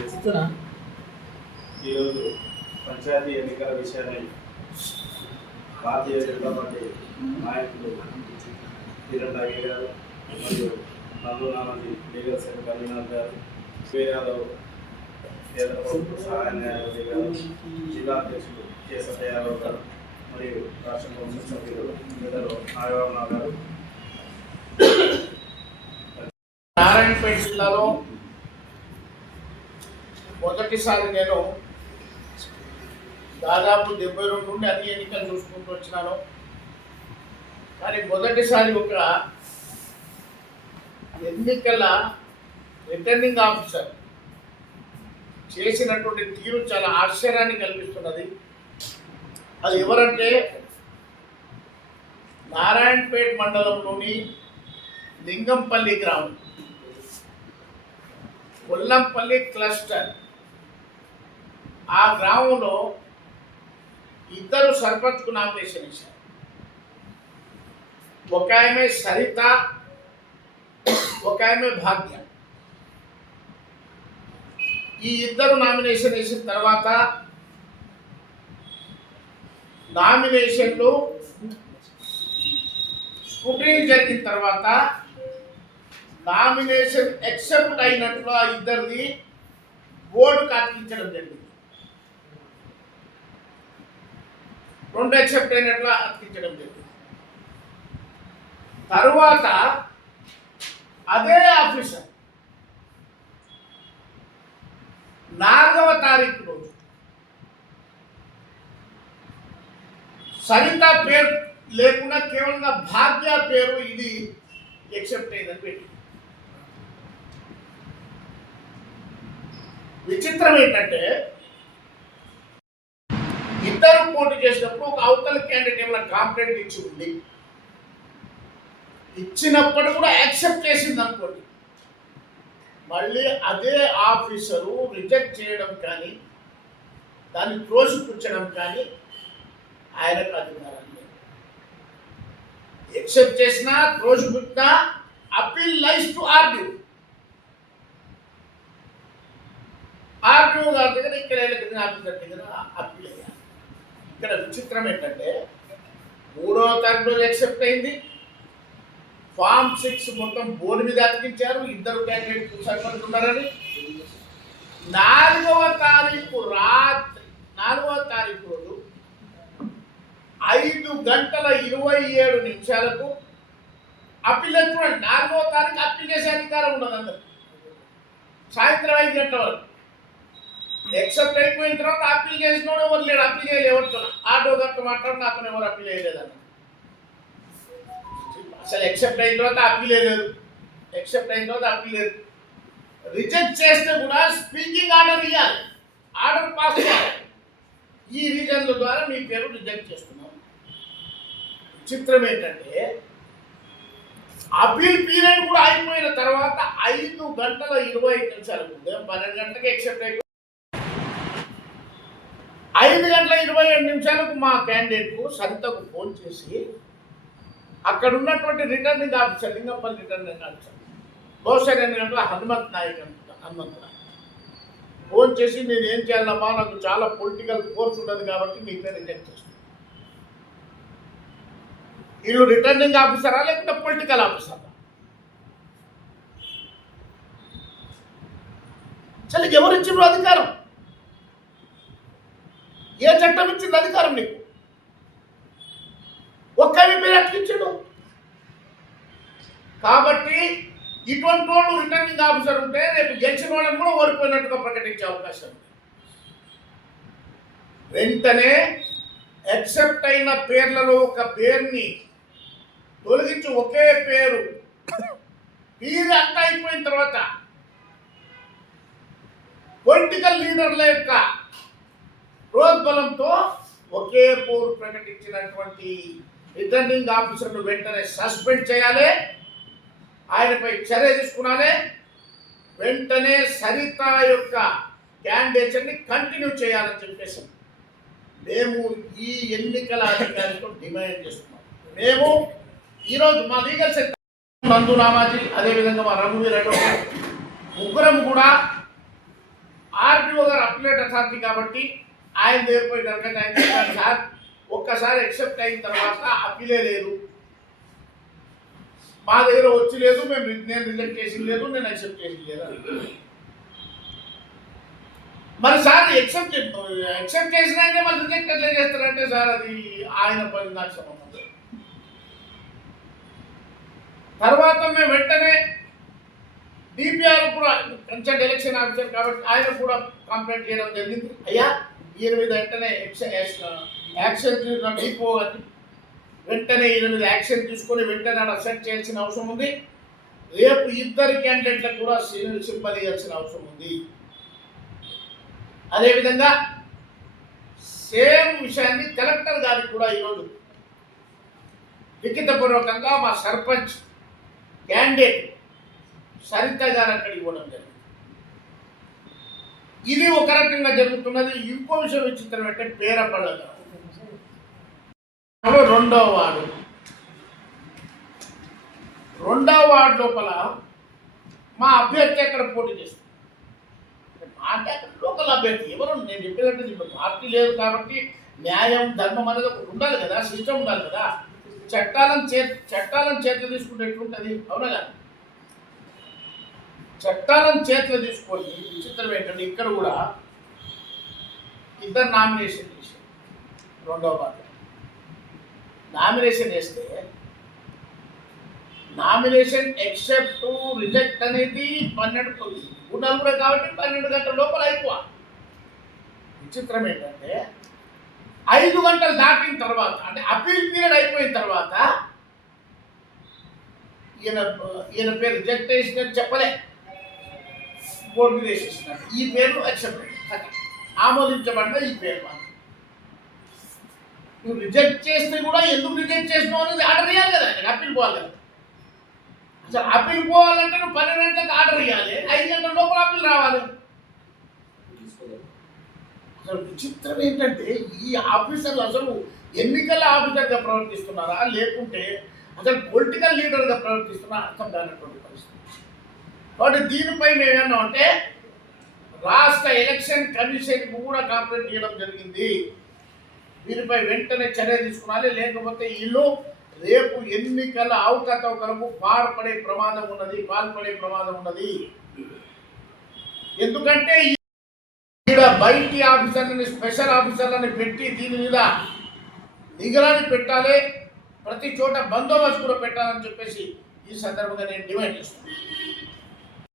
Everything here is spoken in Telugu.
ఇస్తున్నా ఈరోజు పంచాయతీ ఎన్నికల విషయాన్ని భారతీయ జనతా పార్టీ నాయకులు కిరణ్ రాగే గారు మరియు నల్లునా మంది లీగల్ సెల్ కన్వీనర్ గారు యాదవ్ కేంద్ర ప్రభుత్వ సహాయ న్యాయవాది గారు జిల్లా అధ్యక్షులు కేశవ యాదవ్ గారు మరియు రాష్ట్ర కౌన్సిల్ సభ్యులు పెద్దలు నాగరావు గారు. నారాయణపేట జిల్లాలో మొదటిసారి నేను దాదాపు డెబ్బై రెండు నుండి అన్ని ఎన్నికలు చూసుకుంటూ వచ్చినాను. కానీ మొదటిసారి ఒక ఎన్నికల రిటర్నింగ్ ఆఫీసర్ చేసినటువంటి తీరు చాలా ఆశ్చర్యాన్ని కల్పిస్తున్నది. అది ఎవరంటే నారాయణపేట మండలంలోని లింగంపల్లి గ్రామం. కొల్లంపల్లి క్లస్టర్. ఆ గ్రామంలో ఇద్దరు సర్పంచ్కు నామినేషన్ ఇచ్చారు ఒక ఆమె సరిత ఒక ఆమె భాగ్య. ఈ ఇద్దరు నామినేషన్ వేసిన తర్వాత నామినేషన్లు స్క్రూటినీ జరిగిన తర్వాత నామినేషన్ ఎక్సెప్ట్ అయినట్లు ఆ ఇద్దరిని బోర్డు అతికించడం జరిగింది. రెండు ఎక్సెప్ట్ అయినట్లు అతికించడం జరిగింది. తరువాత అదే ఆఫీసర్ నాలుగవ తారీఖు రోజు సరిత పేరు లేకుండా కేవలంగా భాగ్య పేరు ఇది ఎక్సెప్ట్ అయిందని పెట్టి విచిత్రం ఏంటంటే ఇద్దరు పోటీ చేసినప్పుడు ఒక అవతల క్యాండిడేట్ ఏమైనా కాంప్లైంట్ ఇచ్చి ఉంది ఇచ్చినప్పుడు కూడా యాక్సెప్ట్ చేసింది అనుకోండి. మళ్ళీ అదే ఆఫీసరు రిజెక్ట్ చేయడం కానీ దాన్ని త్రోసిపుచ్చడం కానీ ఆయనకు అధికారం లేదు. ఎక్సెప్ట్ చేసినా త్రోసిపుచ్చినా అపీల్ లైస్ టు ఆర్డ్యూ ఆర్డ్యూ గారి దగ్గర ఇక్కడ ఆఫీసర్ దగ్గర అప్పీల్ అయ్యారు. ఇక్కడ విచిత్రం ఏంటంటే మూడవ తారీఖు ఎక్సెప్ట్ యాక్సెప్ట్ అయింది. ఫామ్ సిక్స్ మొత్తం బోర్డు మీద అతికించారు. ఇద్దరు క్యాండిడేట్ సర్పంచ్ ఉన్నారని నాలుగవ తారీఖు రాత్రి నాలుగవ తారీఖు రోజు ఐదు గంటల ఇరవై ఏడు నిమిషాలకు అప్పీల్ చూడండి నాలుగవ తారీఖు అప్పీల్ చేసే అధికారం ఉండదు అందరు సాయంత్రం ఐదు గంటల వరకు. ఎక్సెప్ట్ అయిపోయిన తర్వాత అప్పీల్ చేసినోడు ఎవరు లేడు అప్పీల్ చేయలేదు ఎవరితో ఆటో గంట మాట్లాడి నాకు ఎవరు అప్పీల్ చేయలేదన్న అసలు ఎక్సెప్ట్ అయిన తర్వాత అప్పీల్ లేదు. ఎక్సెప్ట్ అయిన తర్వాత అప్పీల్ లేదు. రిజెక్ట్ చేస్తే కూడా స్పీకింగ్ ఆర్డర్ ఇవ్వాలి ఆర్డర్ పాస్ చేయాలి. ఈ రీజన్ల ద్వారా మీ పేరు రిజెక్ట్ చేస్తున్నాం. చిత్రం ఏంటంటే అప్పీల్ పీరియడ్ కూడా అయిపోయిన తర్వాత ఐదు గంటల ఇరవై ఐదు నిమిషాలకు ఉదయం పన్నెండు గంటలకు ఎక్సెప్ట్ అయిపోయి ఐదు గంటల ఇరవై ఏడు నిమిషాలకు మా క్యాండిడేట్కు సరితకు ఫోన్ చేసి అక్కడ ఉన్నటువంటి returning officer Lingampalli returning officer. బహుశా ఎన్ని గంటల హనుమంత్ నాయక్ అనుకుంటా హనుమంత్ నాయక్. ఫోన్ చేసి నేను ఏం చేయాలమ్మా నాకు చాలా పొలిటికల్ ఫోర్స్ ఉండదు కాబట్టి మీ పేరు రిజెక్ట్ చేస్తాను. వీళ్ళు రిటర్నింగ్ ఆఫీసరా లేకుంటే పొలిటికల్ ఆఫీసరా? అసలు ఎవరు ఇచ్చిండ్రు అధికారం? ఏ చట్టం ఇచ్చింది అధికారం నీకు? ఒక్క పేరు అట్లించాడు కాబట్టి ఇటువంటి వాళ్ళు రిటర్నింగ్ ఆఫీసర్ ఉంటే రేపు గెలిచిన వాళ్ళని కూడా ఓడిపోయినట్టుగా ప్రకటించే అవకాశం ఉంది. వెంటనే ఎక్సెప్ట్ అయిన పేర్లలో ఒక పేరుని తొలగించి ఒకే పేరు పేరు అంత అయిపోయిన తర్వాత పొలిటికల్ లీడర్ల యొక్క ప్రోద్బలంతో ఒకే పోరు ప్రకటించినటువంటి రిటర్నింగ్ ఆఫీసర్ను వెంటనే సస్పెండ్ చేయాలి. ఆయనపై చర్య తీసుకున్నాలి వెంటనే సరిత యొక్క క్యాండిడేచర్ని కంటిన్యూ చేయాలని చెప్పేసి మేము ఈ ఎన్నికల అధికారితో డిమాండ్ చేస్తున్నాం. మేము ఈరోజు మా లీగల్ సెక్టర్ నందు రామాజీ అదేవిధంగా మా రఘువీర్ అడ్వకేట్ ముగ్గురం కూడా ఆర్టీఓ గారు అప్లేట్ అథారిటీ కాబట్టి ఆయన దగ్గర పోయి దొరకదు ఆయన సార్ ఒక్కసారి ఎక్సెప్ట్ అయిన తర్వాత అప్పీలే లేదు. మా దగ్గర వచ్చి లేదు మేము నేను రిజెక్ట్ చేసి లేదు నేను యాక్సెప్ట్ చేసి లేదు మరి సార్ ఎక్సెప్ట్ ఎక్సెప్ట్ చేసిన మళ్ళీ రిజెక్ట్ ఎట్లా చేస్తారంటే సార్ అది ఆయన పని నాకు సంబంధం తర్వాత మేము వెంటనే డిపిఆర్ కూడా కన్సల్ట్ ఎలక్షన్ ఆఫీసర్ కాబట్టి ఆయన కూడా కంప్లైంట్ చేయడం జరిగింది. అయ్యా ఈయన మీద వెంటనే యాక్షన్ తీసుకోవాలి వెంటనే ఈయన మీద యాక్షన్ తీసుకొని వెంటనే అసెప్ట్ చేయాల్సిన అవసరం ఉంది. రేపు ఇద్దరు క్యాండిడేట్లకు కూడా సీనియర్ ఇవ్వాల్సిన అవసరం ఉంది. అదేవిధంగా సేమ్ విషయాన్ని కలెక్టర్ గారికి కూడా ఈరోజు లిఖితపూర్వకంగా మా సర్పంచ్ క్యాండిడేట్ సరిత గారు అక్కడ ఇవ్వడం జరిగింది. ఇది ఒక రకంగా జరుగుతున్నది. ఇంకో విషయం విచిత్రం అంటే పేరపడగా. రెండవ వార్డు. రెండవ వార్డు లోపల మా అభ్యర్థి అక్కడ పోటీ చేస్తుంది? మా అంటే అక్కడ లోకల్ అభ్యర్థి ఎవరు? నేను చెప్పినట్టు ఇప్పుడు పార్టీ లేదు కాబట్టి న్యాయం ధర్మం అనేది ఒకటి ఉండాలి కదా సిస్టమ్ ఉండాలి కదా. చట్టాలను చే చట్టాలను చేతిలో తీసుకుంటే ఎట్లుంటుంది? అవునా కదా? చట్టాలను చేతిలో తీసుకొని విచిత్రం ఏంటంటే ఇక్కడ కూడా ఇద్దరు నామినేషన్ చేశారు రెండవ పార్టీ. నామినేషన్ వేస్తే నామినేషన్ ఎక్సెప్ట్ రిజెక్ట్ అనేది పన్నెండు మూడు నలుగురే కాబట్టి పన్నెండు గంటల లోపల ఎక్కువ విచిత్రం ఏంటంటే ఐదు గంటలు దాటిన తర్వాత అంటే అపీల్ పీరియడ్ అయిపోయిన తర్వాత ఈయన ఈయన పేరు రిజెక్ట్ చేసిన చెప్పలే. బోర్డు మీద ఈ పేరు యాక్సెప్ట్. ఆమోదించబడిన ఈ పేరు నువ్వు రిజెక్ట్ చేస్తే కూడా ఎందుకు రిజెక్ట్ చేసినావు అనేది ఆర్డర్ ఇవ్వాలి కదా. నీకు అప్పీల్ పోవాలి కదా. అసలు అప్పీల్ పోవాలంటే నువ్వు పన్నెండు గంటలకు ఆర్డర్ ఇవ్వాలి ఐదు గంటల లోపల అప్పీల్ రావాలి. అసలు విచిత్రం ఏంటంటే ఈ ఆఫీసర్లు అసలు ఎన్నికల ఆఫీసర్గా ప్రవర్తిస్తున్నారా? లేకుంటే అసలు పొలిటికల్ లీడర్గా ప్రవర్తిస్తున్నారా? అర్థం కానటువంటి పరిస్థితి. కాబట్టి దీనిపై ఏమన్నా అంటే రాష్ట్ర ఎలక్షన్ కమిషన్ కూడా కంప్లైంట్ చేయడం జరిగింది. దీనిపై వెంటనే చర్య తీసుకోవాలి లేకపోతే వీళ్ళు రేపు ఎన్నికల అవకతవకలకు పాల్పడే ప్రమాదం ఉన్నది పాల్పడే ప్రమాదం ఉన్నది. ఎందుకంటే ఈడ బయటి ఆఫీసర్లని స్పెషల్ ఆఫీసర్లని పెట్టి దీని మీద నిగరాని పెట్టాలి. ప్రతి చోట బందోబస్తు కూడా పెట్టాలని చెప్పేసి ఈ సందర్భంగా నేను డిమాండ్ చేస్తున్నాను.